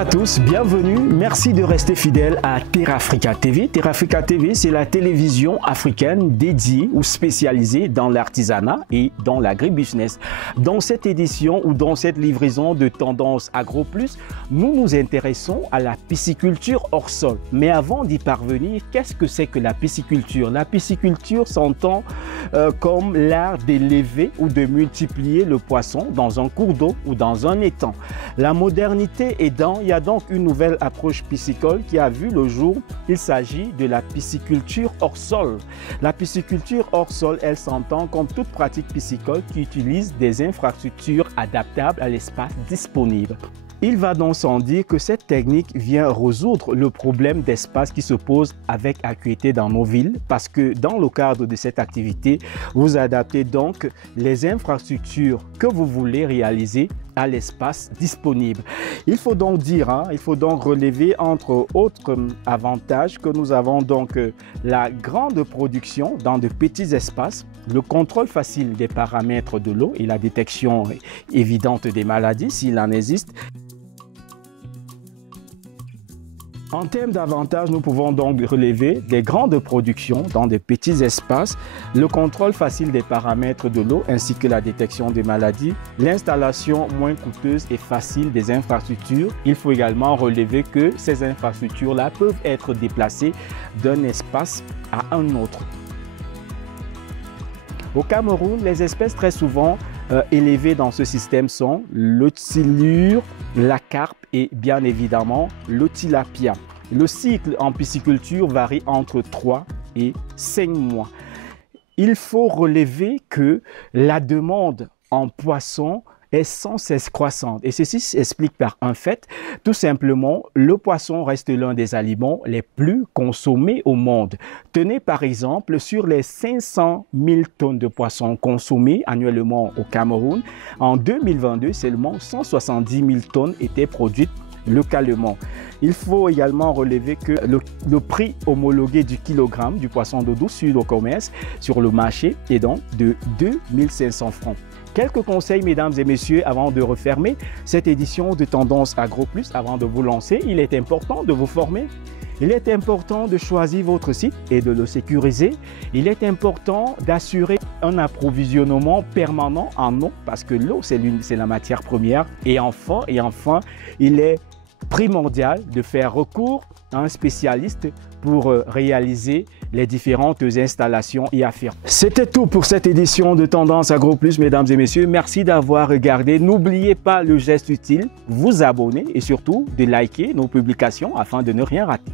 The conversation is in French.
à tous, bienvenue. Merci de rester fidèle à Terrafrica TV. Terrafrica TV, c'est la télévision africaine dédiée ou spécialisée dans l'artisanat et dans l'agribusiness. Dans cette édition ou dans cette livraison de Tendance Agro Plus, nous nous intéressons à la pisciculture hors sol. Mais avant d'y parvenir, qu'est-ce que c'est que la pisciculture? La pisciculture s'entend comme l'art d'élever ou de multiplier le poisson dans un cours d'eau ou dans un étang. La modernité aidant, il y a donc une nouvelle approche piscicole qui a vu le jour. Il s'agit de la pisciculture hors sol. La pisciculture hors sol, elle s'entend comme toute pratique piscicole qui utilise des infrastructures adaptables à l'espace disponible. Il va donc sans dire que cette technique vient résoudre le problème d'espace qui se pose avec acuité dans nos villes, parce que dans le cadre de cette activité, vous adaptez donc les infrastructures que vous voulez réaliser à l'espace disponible. Il faut donc dire, il faut donc relever entre autres avantages que nous avons donc la grande production dans de petits espaces, le contrôle facile des paramètres de l'eau et la détection évidente des maladies s'il en existe. En termes d'avantages, nous pouvons donc relever des grandes productions dans de petits espaces, le contrôle facile des paramètres de l'eau ainsi que la détection des maladies, l'installation moins coûteuse et facile des infrastructures. Il faut également relever que ces infrastructures-là peuvent être déplacées d'un espace à un autre. Au Cameroun, les espèces très souvent élevées dans ce système sont le silure, la carpe et bien évidemment le tilapia. Le cycle en pisciculture varie entre 3 et 5 mois. Il faut relever que la demande en poissons est sans cesse croissante. Et ceci s'explique par un fait. Tout simplement, le poisson reste l'un des aliments les plus consommés au monde. Tenez par exemple, sur les 500 000 tonnes de poissons consommées annuellement au Cameroun, en 2022, seulement 170 000 tonnes étaient produites localement. Il faut également relever que le prix homologué du kilogramme du poisson d'eau douce sur le commerce, sur le marché, est donc de 2 500 francs. Quelques conseils, mesdames et messieurs, avant de refermer cette édition de Tendance Agro Plus, avant de vous lancer, il est important de vous former. Il est important de choisir votre site et de le sécuriser. Il est important d'assurer un approvisionnement permanent en eau parce que l'eau, c'est la matière première. Et enfin, il est primordial de faire recours à un spécialiste pour réaliser les différentes installations et affaires. C'était tout pour cette édition de Tendance Agro Plus, mesdames et messieurs. Merci d'avoir regardé. N'oubliez pas le geste utile, vous abonner et surtout de liker nos publications afin de ne rien rater.